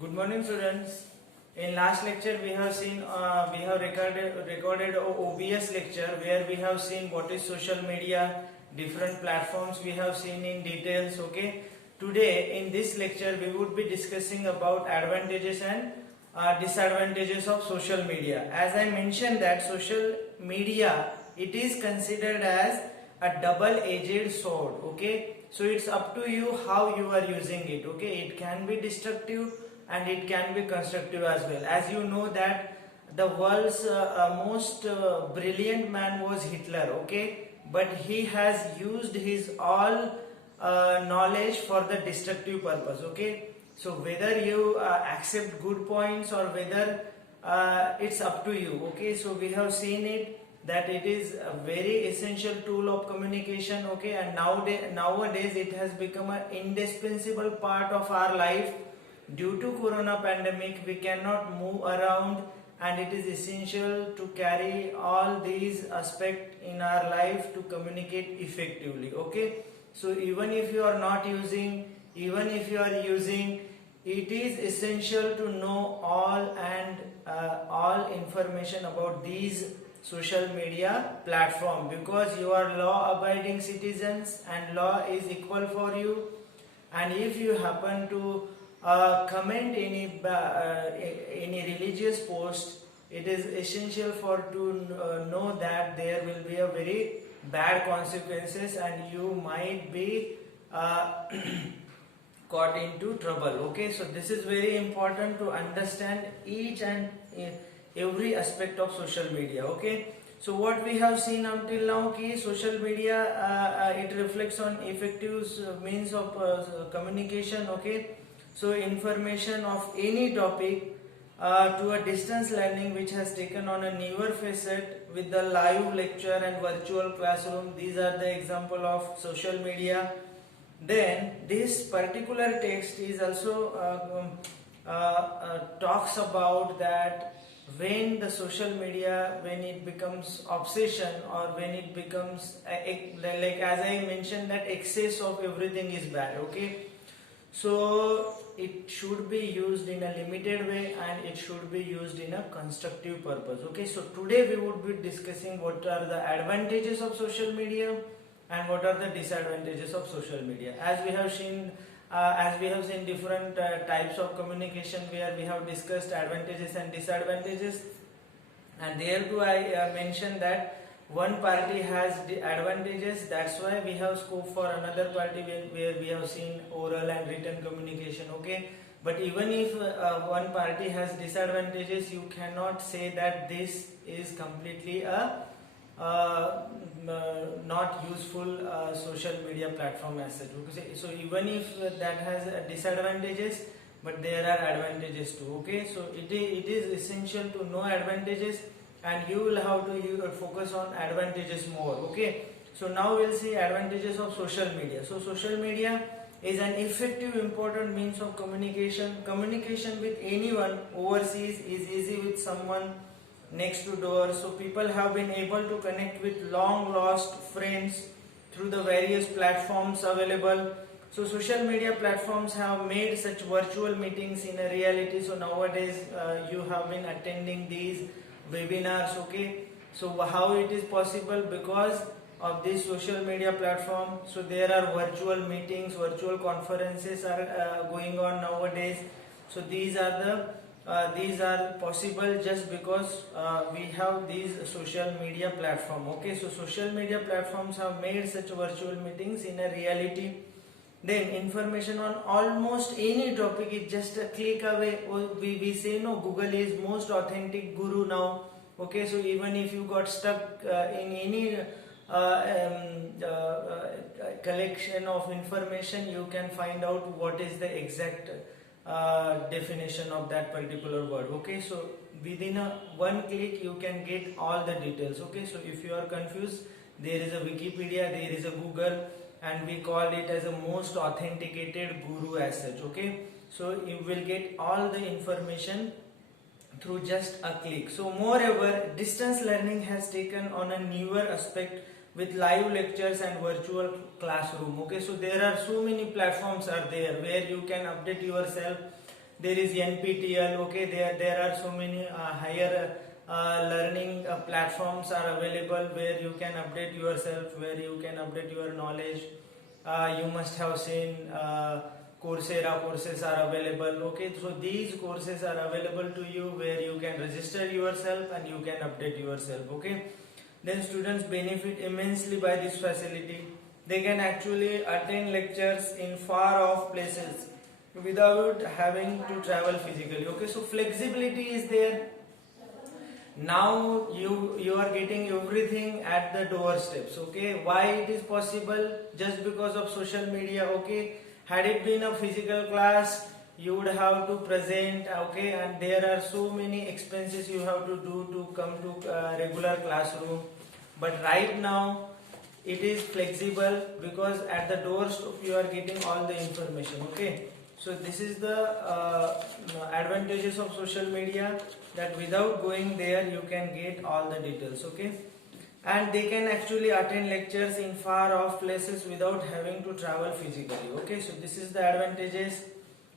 Good morning, students. In last lecture, we have seen we have recorded a OBS lecture where we have seen what is social media, different platforms we have seen in details. Okay. Today in this lecture, we would be discussing about advantages and disadvantages of social media. As I mentioned that social media, it is considered as a double-edged sword. Okay. So it's up to you how you are using it. Okay. It can be destructive and it can be constructive as well. As you know that the world's most brilliant man was Hitler. Okay. But he has used his all knowledge for the destructive purpose. Okay. So whether you accept good points or whether it's up to you. Okay. So we have seen it that it is a very essential tool of communication. Okay. And nowadays it has become an indispensable part of our life. Due to corona pandemic, we cannot move around, and it is essential to carry all these aspects in our life to communicate effectively. Okay. So even if you are not using, even if you are using, it is essential to know all information about these social media platform, because you are law abiding citizens and law is equal for you. And if you happen to comment any religious post, it is essential for to know that there will be a very bad consequences and you might be caught into trouble. Okay, so this is very important to understand each and every aspect of social media. Okay, so what we have seen until now is social media it reflects on effective means of communication. Okay, so information of any topic to a distance learning which has taken on a newer facet with the live lecture and virtual classroom. These are the example of social media. Then this particular text is also talks about that when the social media, when it becomes obsession or when it becomes like as I mentioned that excess of everything is bad. Okay, so it should be used in a limited way and it should be used in a constructive purpose. Okay, so today we would be discussing what are the advantages of social media and what are the disadvantages of social media. As we have seen different types of communication where we have discussed advantages and disadvantages, and there too I mentioned that one party has the advantages, that's why we have scope for another party where we have seen oral and written communication. Okay, but even if one party has disadvantages, you cannot say that this is completely a not useful social media platform as such. Okay, so even if that has disadvantages, but there are advantages too. Okay, so it is essential to know advantages and you will have to focus on advantages more. Okay, so now we'll see advantages of social media. So social media is an effective, important means of communication. Communication with anyone overseas is easy with someone next to door. So people have been able to connect with long lost friends through the various platforms available. So social media platforms have made such virtual meetings in a reality. So nowadays you have been attending these webinars. Okay, so how it is possible? Because of this social media platform. So there are virtual meetings, virtual conferences are going on nowadays. So these are possible just because we have these social media platform. Okay, so social media platforms have made such virtual meetings in a reality. Then information on almost any topic is just a click away. We say no, Google is most authentic guru now. Okay, so even if you got stuck in any collection of information, you can find out what is the exact definition of that particular word. Okay, so within one click you can get all the details. Okay, so if you are confused, there is a Wikipedia, there is a Google, and we call it as a most authenticated guru as such. Okay, so you will get all the information through just a click. So moreover, distance learning has taken on a newer aspect with live lectures and virtual classroom. Okay, so there are so many platforms are there where you can update yourself there is NPTL, okay, there are so many higher learning platforms are available where you can update yourself, where you can update your knowledge. You must have seen Coursera courses are available, okay, so these courses are available to you where you can register yourself and you can update yourself, okay. Then students benefit immensely by this facility. They can actually attend lectures in far off places without having to travel physically, okay. So flexibility is there. Now you are getting everything at the doorsteps, okay. Why it is possible? Just because of social media, okay. Had it been a physical class, you would have to present, okay, and there are so many expenses you have to do to come to regular classroom. But right now it is flexible because at the doorstep you are getting all the information, okay. So this is the advantages of social media, that without going there you can get all the details, okay. And they can actually attend lectures in far off places without having to travel physically, okay. So this is the advantages.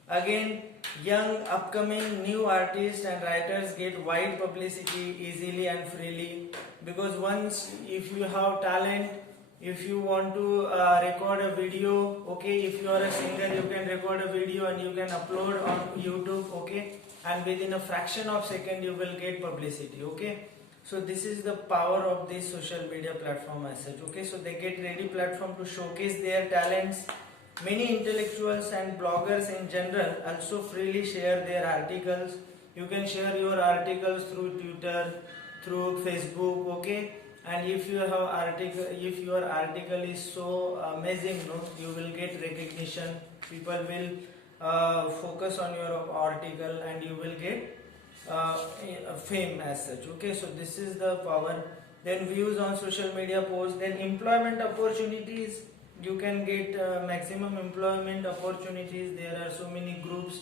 Again, young upcoming new artists and writers get wide publicity easily and freely, because once if you have talent, if you want to record a video, okay, if you are a singer, you can record a video and you can upload on YouTube, okay, and within a fraction of second you will get publicity, okay. So this is the power of this social media platform as such, okay. So they get ready platform to showcase their talents. Many intellectuals and bloggers in general also freely share their articles. You can share your articles through Twitter, through Facebook, okay. And if you have article, if your article is so amazing, no, you will get recognition. People will focus on your article and you will get fame as such, okay. So this is the power. Then views on social media posts. Then employment opportunities. You can get maximum employment opportunities. There are so many groups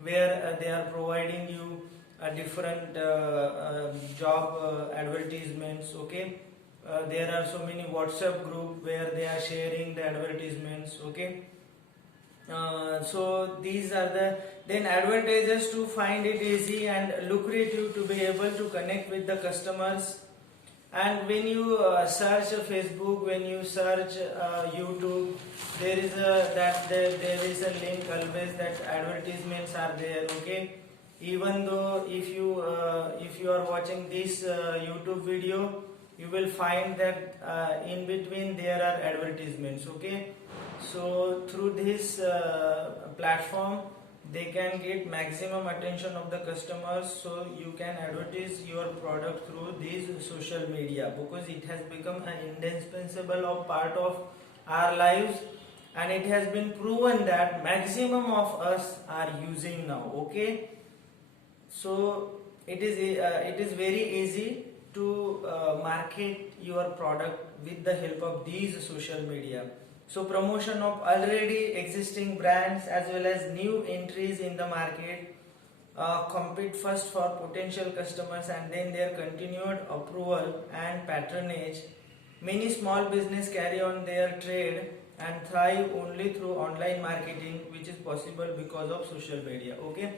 where they are providing you different job advertisements, okay. There are so many WhatsApp group where they are sharing the advertisements, okay. So these are the then advantages to find it easy and lucrative to be able to connect with the customers. And when you search Facebook, when you search YouTube, there is a link always that advertisements are there, okay. Even though if you are watching this YouTube video, you will find that in between there are advertisements, okay. So through this platform they can get maximum attention of the customers, so you can advertise your product through these social media, because it has become an indispensable part of our lives, and it has been proven that maximum of us are using now, okay. So it is very easy to market your product with the help of these social media. So promotion of already existing brands as well as new entries in the market, compete first for potential customers and then their continued approval and patronage. Many small business carry on their trade and thrive only through online marketing, which is possible because of social media, okay.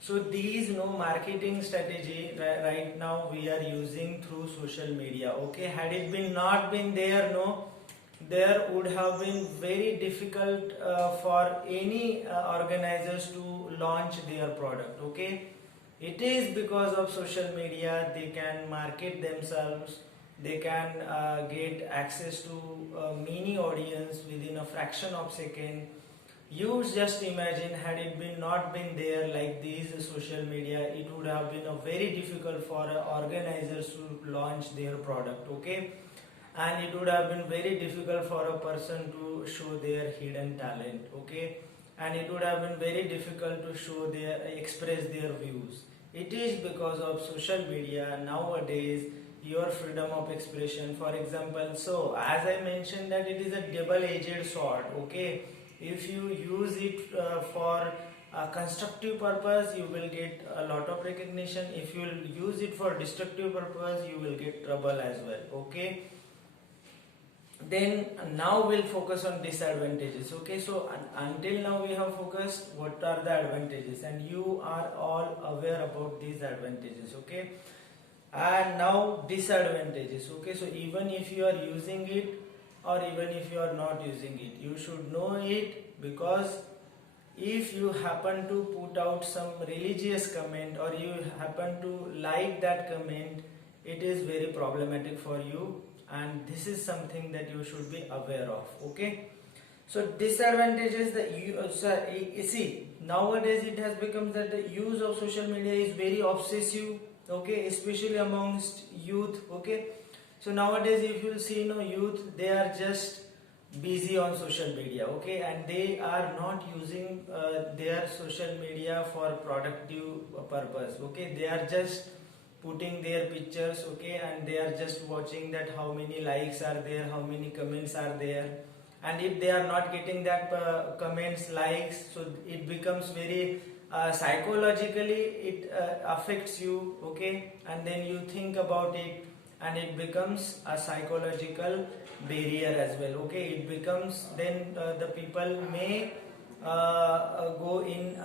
So these marketing strategy right now we are using through social media, okay. Had it been not been there, there would have been very difficult for any organizers to launch their product, okay. It is because of social media they can market themselves, they can get access to many audience within a fraction of second. You just imagine, had it been not been there like these social media, it would have been a very difficult for organizers to launch their product, okay. And it would have been very difficult for a person to show their hidden talent, okay. And it would have been very difficult to show their express their views. It is because of social media nowadays your freedom of expression, for example. So as I mentioned that it is a double-edged sword, okay. If you use it for a constructive purpose, you will get a lot of recognition. If you will use it for destructive purpose, you will get trouble as well, okay. then now we'll focus on disadvantages. Okay, so until now we have focused what are the advantages, and you are all aware about these advantages. Okay, and now disadvantages. Okay, so even if you are using it or even if you are not using it, you should know it, because if you happen to put out some religious comment or you happen to like that comment, it is very problematic for you, and this is something that you should be aware of. Okay, so disadvantages that you see, nowadays it has become that the use of social media is very obsessive. Okay, especially amongst youth. Okay, so nowadays if you see youth, they are just busy on social media. Okay, and they are not using their social media for productive purpose. Okay, they are just putting their pictures. Okay, and they are just watching that how many likes are there, how many comments are there, and if they are not getting that comments, likes, so it becomes very psychologically it affects you. Okay, and then you think about it, and it becomes a psychological barrier as well. Okay, it becomes then the people may go in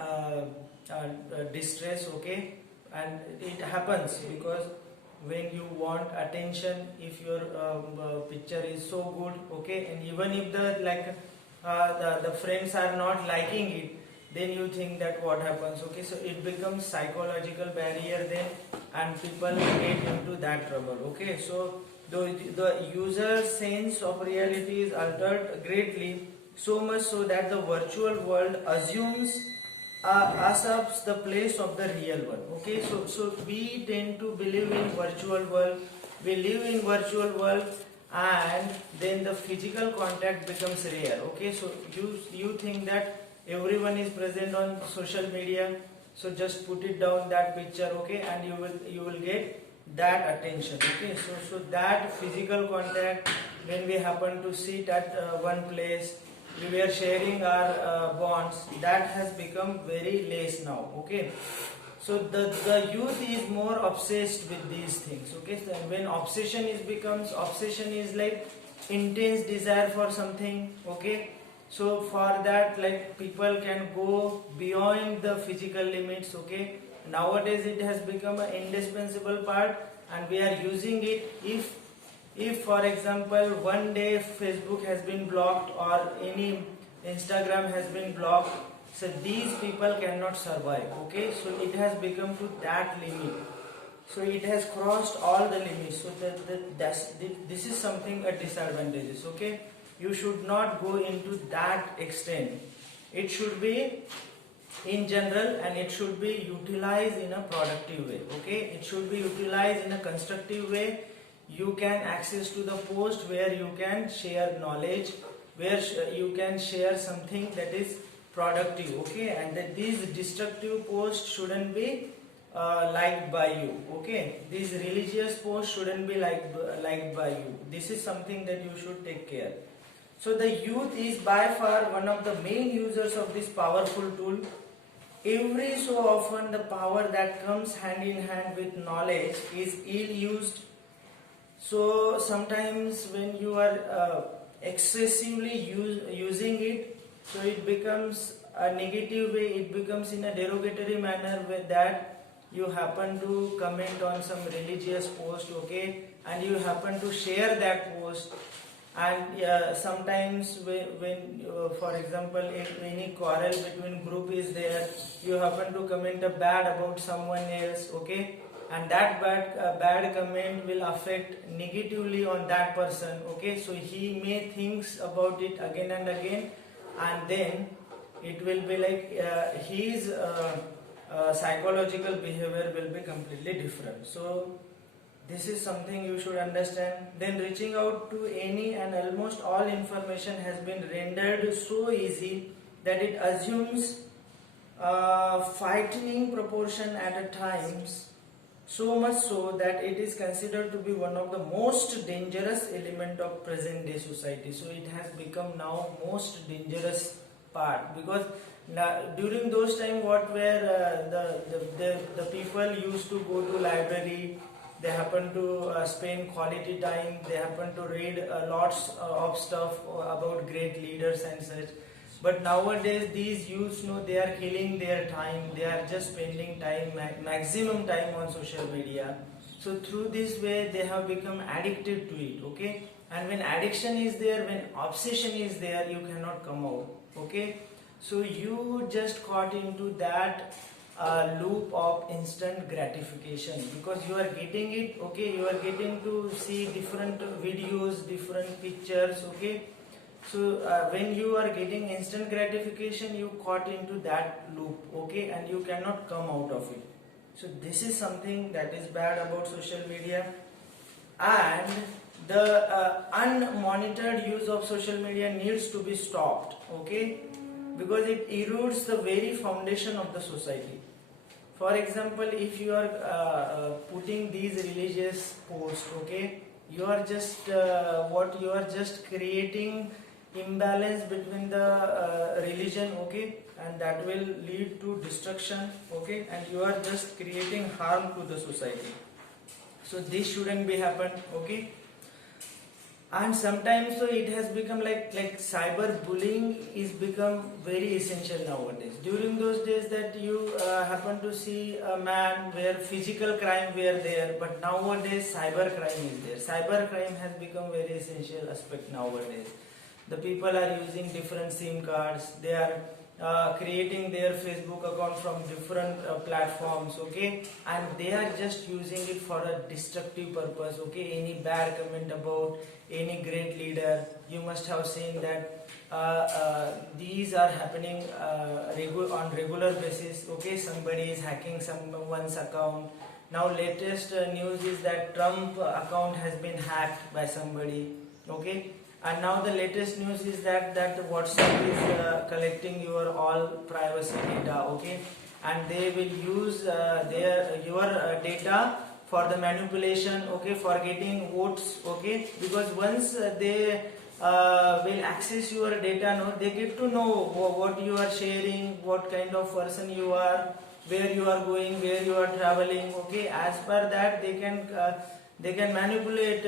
distress. Okay, and it happens because when you want attention, if your picture is so good, okay, and even if the friends are not liking it, then you think that what happens. Okay, so it becomes psychological barrier then, and people get into that trouble. Okay, so the user's sense of reality is altered greatly, so much so that the virtual world assumes usurps the place of the real one. Okay, so we tend to believe in virtual world, we live in virtual world, and then the physical contact becomes rare. Okay, so you think that everyone is present on social media, so just put it down that picture. Okay, and you will get that attention. Okay, so that physical contact, when we happen to sit at one place, we were sharing our bonds, that has become very less now. Okay, so the youth is more obsessed with these things. Okay, so when obsession is like intense desire for something. Okay, so for that, like, people can go beyond the physical limits. Okay, nowadays it has become an indispensable part, and we are using it. If for example one day Facebook has been blocked or any Instagram has been blocked, so these people cannot survive. Okay, so it has become to that limit, so it has crossed all the limits. So this is something a disadvantage. Okay, you should not go into that extent. It should be in general, and it should be utilized in a productive way. Okay, it should be utilized in a constructive way. You can access to the post where you can share knowledge, where you can share something that is productive. Okay, and that these destructive posts shouldn't be liked by you. Okay, these religious posts shouldn't be liked by you. This is something that you should take care. So the youth is by far one of the main users of this powerful tool. Every so often the power that comes hand in hand with knowledge is ill used. So sometimes when you are excessively using it, so it becomes a negative way, it becomes in a derogatory manner, where that you happen to comment on some religious post. Okay, and you happen to share that post, and sometimes when for example if any quarrel between group is there, you happen to comment a bad about someone else. Okay, and that bad comment will affect negatively on that person. Okay, so he may thinks about it again and again, and then it will be like his psychological behavior will be completely different. So this is something you should understand. Then reaching out to any and almost all information has been rendered so easy that it assumes frightening proportion at a times, so much so that it is considered to be one of the most dangerous element of present day society. So it has become now most dangerous part, because during those time what were the people used to go to library, they happen to spend quality time, they happen to read lots of stuff about great leaders and such. But nowadays these youths know they are killing their time, they are just spending time, maximum time on social media. So through this way they have become addicted to it, okay? And when addiction is there, when obsession is there, you cannot come out, okay? So you just caught into that loop of instant gratification, because you are getting it, okay? You are getting to see different videos, different pictures, okay? So when you are getting instant gratification, you caught into that loop, okay? And you cannot come out of it. So this is something that is bad about social media. And the unmonitored use of social media needs to be stopped, okay? Because it erodes the very foundation of the society. For example, if you are putting these religious posts, okay, you are just you are just creating imbalance between the religion, okay, and that will lead to destruction, okay, and you are just creating harm to the society. So this shouldn't be happen, okay? And sometimes so it has become like cyber bullying is become very essential nowadays. During those days that you happen to see a man where physical crime were there, but nowadays cyber crime is there. Cyber crime has become very essential aspect nowadays. The people are using different SIM cards, they are creating their Facebook account from different platforms, okay, and they are just using it for a destructive purpose, okay. Any bad comment about any great leader, you must have seen that these are happening on regular basis, okay. Somebody is hacking someone's account. Now latest news is that Trump account has been hacked by somebody, okay. And now the latest news is that WhatsApp is collecting your all privacy data, okay, and they will use your data for the manipulation, okay, for getting votes, okay, because once they will access your data, no, they get to know what you are sharing, what kind of person you are, where you are going, where you are traveling, okay. As per that they can manipulate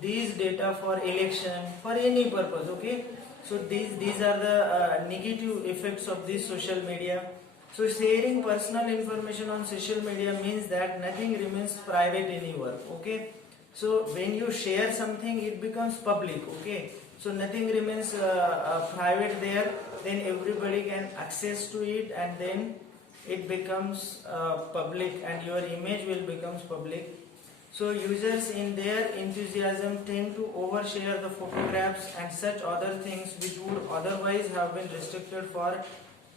these data for election, for any purpose, okay. So these are the negative effects of this social media. So sharing personal information on social media means that nothing remains private anywhere, okay. So when you share something, it becomes public, okay. So nothing remains private there, then everybody can access to it, and then it becomes public, and your image will becomes public. So users in their enthusiasm tend to overshare the photographs and such other things which would otherwise have been restricted for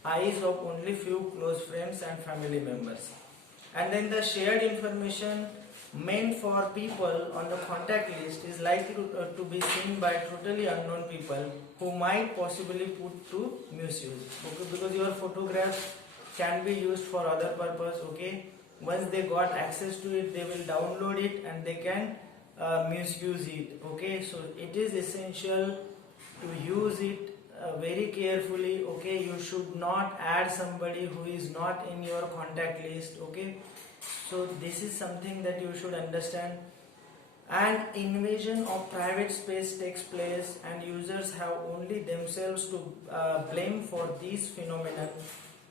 eyes of only few close friends and family members. And then the shared information meant for people on the contact list is likely to be seen by totally unknown people who might possibly put to misuse, okay, because your photographs can be used for other purpose, okay. Once they got access to it, they will download it and they can misuse it, okay. So it is essential to use it very carefully, okay. You should not add somebody who is not in your contact list, okay. So this is something that you should understand. And invasion of private space takes place, and users have only themselves to blame for these phenomena.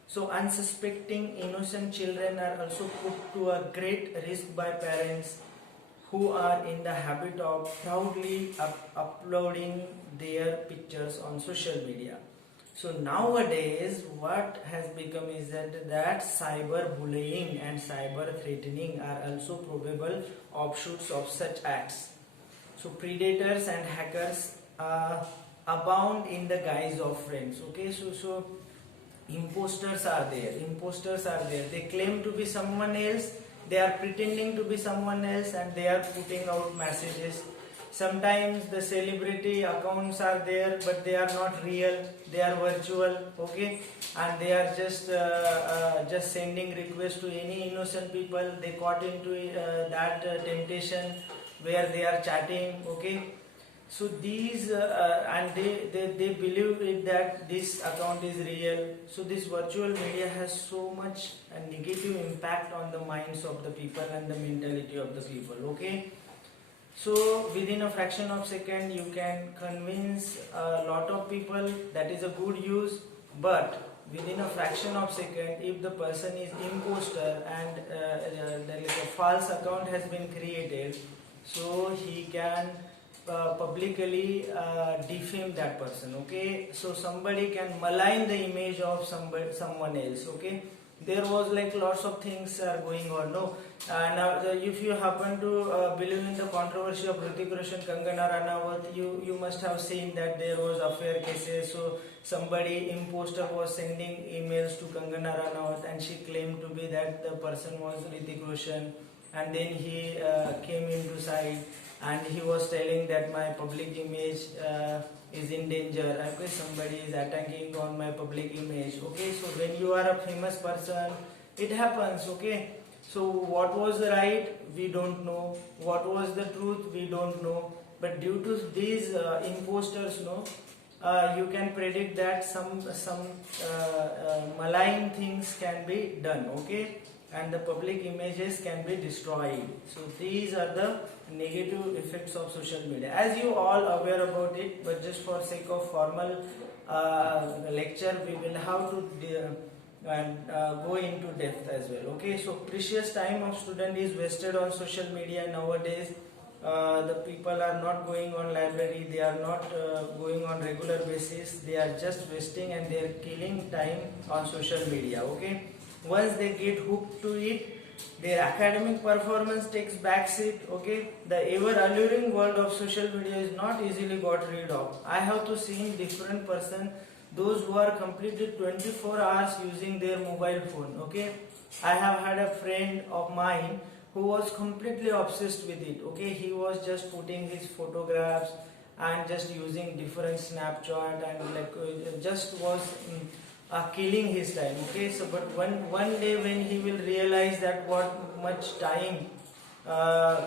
So unsuspecting innocent children are also put to a great risk by parents who are in the habit of proudly uploading their pictures on social media. So nowadays what has become is that cyber bullying and cyber threatening are also probable offshoots of such acts. So predators and hackers abound in the guise of friends, okay. So imposters are there, they claim to be someone else, they are pretending to be someone else, and they are putting out messages. Sometimes the celebrity accounts are there, but they are not real, they are virtual, okay, and they are just sending requests to any innocent people. They caught into that temptation where they are chatting, okay. So these and they believe it that this account is real. So this virtual media has so much a negative impact on the minds of the people and the mentality of the people. Okay, so within a fraction of second you can convince a lot of people, that is a good use. But within a fraction of second, if the person is imposter and there is a false account has been created, so he can publicly defame that person. Okay, so somebody can malign the image of someone else. Okay, there was like lots of things are going on. No, now if you happen to believe in the controversy of Hrithik Roshan, Kangana Ranaut, you must have seen that there was affair cases. So somebody imposter was sending emails to Kangana Ranaut, and she claimed to be that the person was Hrithik Roshan, and then he came into sight and he was telling that my public image is in danger. Okay, somebody is attacking on my public image. Okay, so when you are a famous person, it happens. Okay, so what was right, we don't know. What was the truth, we don't know. But due to these imposters, no, you can predict that some malign things can be done. Okay, and the public images can be destroyed. So these are the negative effects of social media, as you all aware about it. But just for sake of formal lecture, we will have to go into depth as well. Okay, so precious time of student is wasted on social media nowadays. The people are not going on library, they are not going on regular basis, they are just wasting and they are killing time on social media. Okay, once they get hooked to it, their academic performance takes backseat. Okay, the ever alluring world of social media is not easily got rid of. I have to see different person, those who are completed 24 hours using their mobile phone. Okay, I have had a friend of mine who was completely obsessed with it. Okay, he was just putting his photographs and just using different Snapchat and like just was killing his time. Okay, so but one day when he will realize that what much time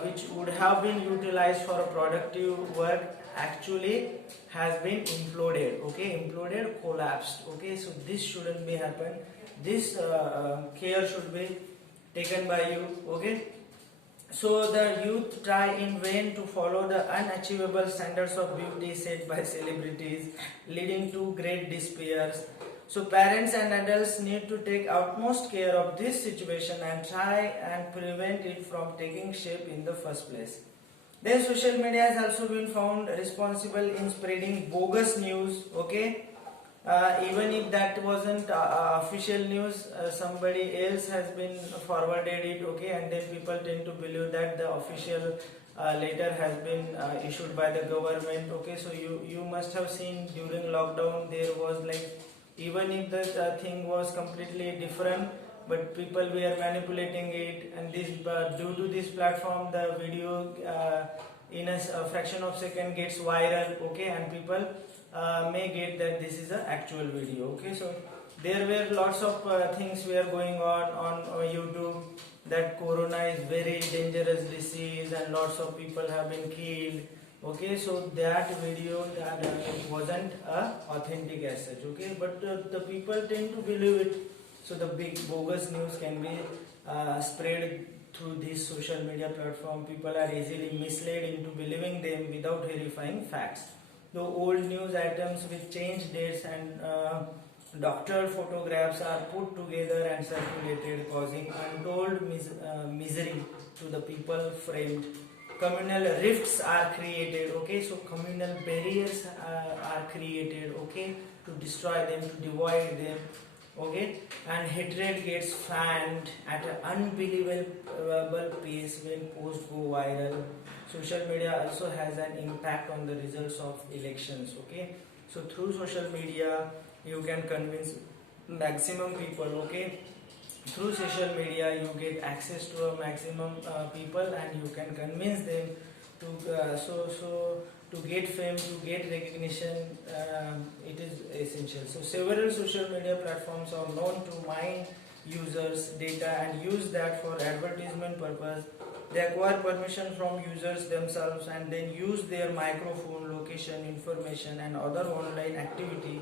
which would have been utilized for a productive work actually has been imploded. Okay, imploded, collapsed. Okay, so this shouldn't be happen. This care should be taken by you. Okay, so the youth try in vain to follow the unachievable standards of beauty set by celebrities, leading to great despairs. So parents and adults need to take utmost care of this situation and try and prevent it from taking shape in the first place. Then social media has also been found responsible in spreading bogus news. Okay, even if that wasn't official news, somebody else has been forwarded it. Okay, and then people tend to believe that the official letter has been issued by the government. Okay, so you must have seen during lockdown there was like, even if the thing was completely different, but people were manipulating it, and this due to this platform the video in a fraction of second gets viral. Okay, and people may get that this is an actual video. Okay, so there were lots of things were going on YouTube, that corona is very dangerous disease and lots of people have been killed. Okay, so that video that wasn't authentic as such. Okay, but the people tend to believe it. So the big bogus news can be spread through this social media platform. People are easily misled into believing them without verifying facts. The old news items with changed dates and doctored photographs are put together and circulated, causing untold misery to the people framed. Communal rifts are created. Okay, so communal barriers are created. Okay, to destroy them, to divide them. Okay, and hatred gets fanned at an unbelievable pace when posts go viral. Social media also has an impact on the results of elections. Okay, so through social media you can convince maximum people. Okay, through social media you get access to a maximum people, and you can convince them to to get fame, to get recognition. It is essential. So several social media platforms are known to mine users data and use that for advertisement purpose. They acquire permission from users themselves and then use their microphone, location information and other online activity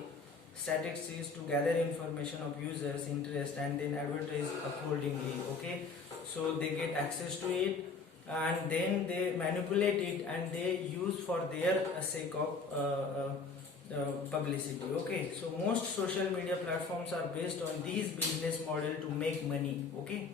statistics to gather information of users interest and then advertise accordingly. Okay, so they get access to it and then they manipulate it and they use for their sake of publicity. Okay, so most social media platforms are based on these business model to make money. Okay,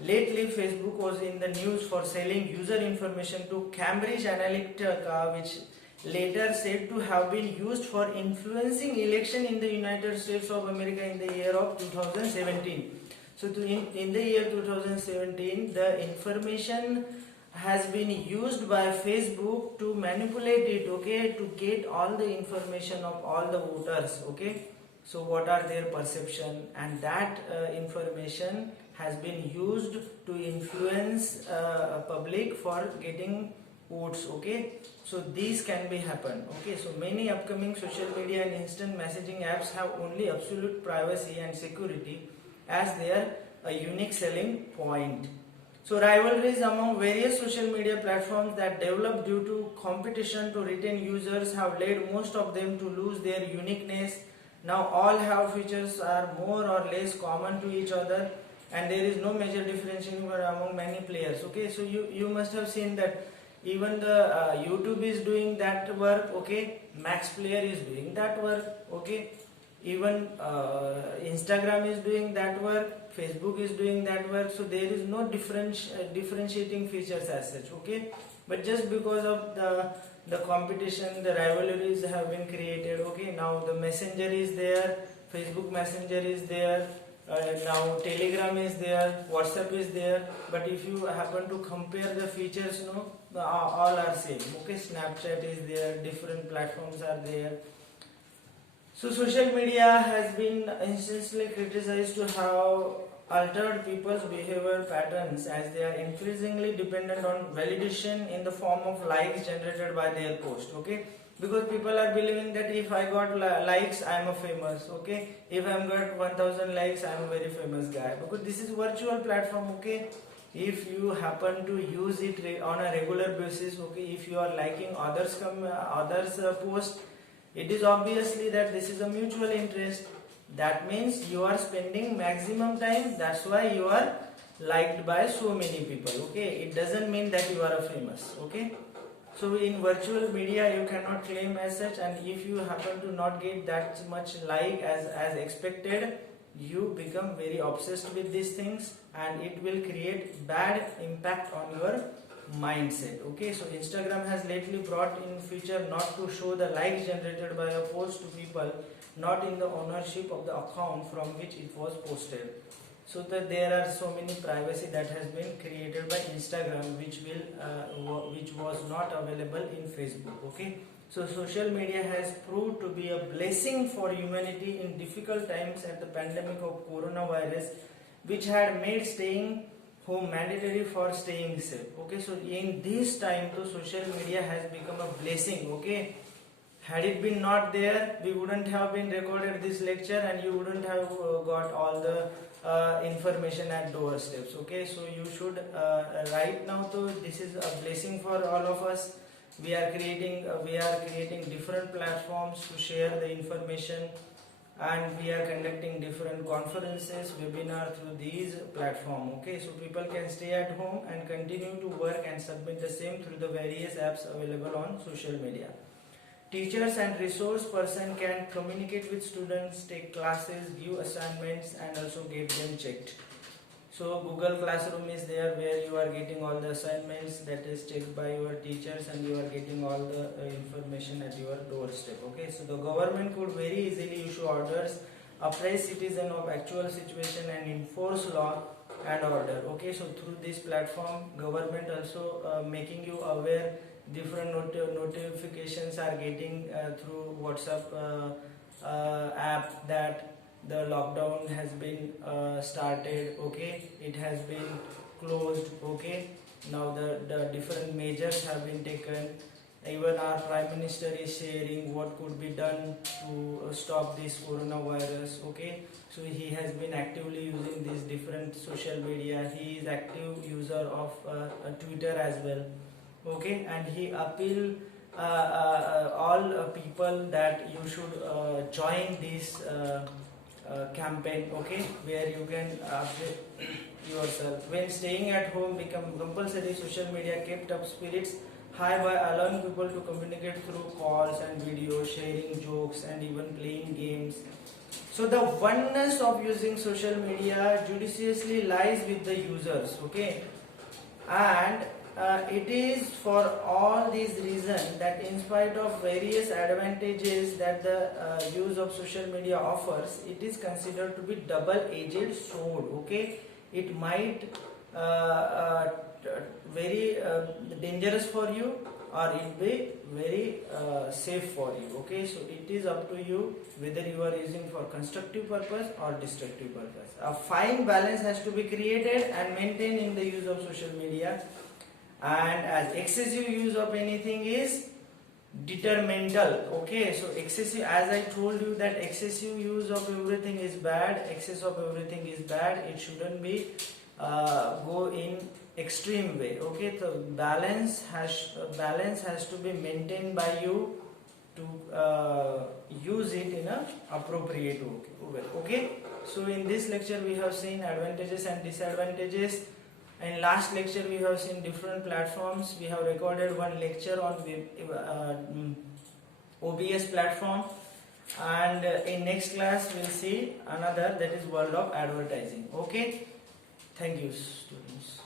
lately Facebook was in the news for selling user information to Cambridge Analytica, which later said to have been used for influencing election in the United States of America in the year of 2017. So in the year 2017, the information has been used by Facebook to manipulate it, okay, to get all the information of all the voters, okay. So what are their perception, and that information has been used to influence public for getting votes, okay. So these can be happen, okay. So many upcoming social media and instant messaging apps have only absolute privacy and security as their unique selling point. So rivalries among various social media platforms that develop due to competition to retain users have led most of them to lose their uniqueness. Now all have features are more or less common to each other and there is no major differentiation among many players. Okay, so you must have seen that even the YouTube is doing that work, okay, Max Player is doing that work, okay, even Instagram is doing that work, Facebook is doing that work. So there is no differentiating features as such, okay. But just because of the competition, the rivalries have been created, okay. Now the Messenger is there, Facebook Messenger is there, now Telegram is there, WhatsApp is there. But if you happen to compare the features, no, all are same, okay. Snapchat is there, different platforms are there. So social media has been instantly criticized to have altered people's behavior patterns as they are increasingly dependent on validation in the form of likes generated by their post, okay. Because people are believing that if I got likes, I am a famous, okay. If I got 1000 likes, I am a very famous guy. Because this is virtual platform, okay. If you happen to use it on a regular basis, okay, if you are liking others post, it is obviously that this is a mutual interest. That means you are spending maximum time, that's why you are liked by so many people, okay. It doesn't mean that you are a famous, okay. So in virtual media you cannot claim as such, and if you happen to not get that much like as expected, you become very obsessed with these things and it will create bad impact on your mindset, okay. So Instagram has lately brought in feature not to show the likes generated by a post to people not in the ownership of the account from which it was posted. So that there are so many privacy that has been created by Instagram which was not available in Facebook, okay. So social media has proved to be a blessing for humanity in difficult times at the pandemic of coronavirus, which had made staying home mandatory for staying safe, okay. So in this time the social media has become a blessing, okay. Had it been not there, we wouldn't have been recorded this lecture and you wouldn't have got all the information at doorsteps, okay. So you should right now, so this is a blessing for all of us. We are creating different platforms to share the information, and we are conducting different conferences, webinar through these platform, okay. So people can stay at home and continue to work and submit the same through the various apps available on social media. Teachers and resource person can communicate with students, take classes, give assignments and also get them checked. So Google Classroom is there where you are getting all the assignments that is checked by your teachers and you are getting all the information at your doorstep, okay. So the government could very easily issue orders, apprise citizen of actual situation and enforce law and order, okay. So through this platform government also making you aware, different notifications are getting through WhatsApp app that the lockdown has been started, okay. It has been closed, okay. Now the different measures have been taken Even our Prime Minister is sharing what could be done to stop this coronavirus. Okay, so he has been actively using these different social media. He is active user of Twitter as well. Okay, and he appeal all people that you should join this campaign. Okay, where you can update yourself. When staying at home become compulsory, social media kept up spirits high by allowing people to communicate through calls and videos, sharing jokes, and even playing games. So the oneness of using social media judiciously lies with the users. Okay, and it is for all these reasons that in spite of various advantages that the use of social media offers, it is considered to be double-edged sword. Okay, it might very dangerous for you, or it be very safe for you. Okay, so it is up to you whether you are using for constructive purpose or destructive purpose. A fine balance has to be created and maintained in the use of social media, and as excessive use of anything is detrimental. Okay, so excessive, as I told you, that excessive use of everything is bad, excess of everything is bad. It shouldn't be go in extreme way. Okay, so balance has to be maintained by you to use it in a appropriate way. Okay, so in this lecture we have seen advantages and disadvantages. In last lecture we have seen different platforms. We have recorded one lecture on OBS platform, and in next class we'll see another, that is world of advertising. Okay, thank you students.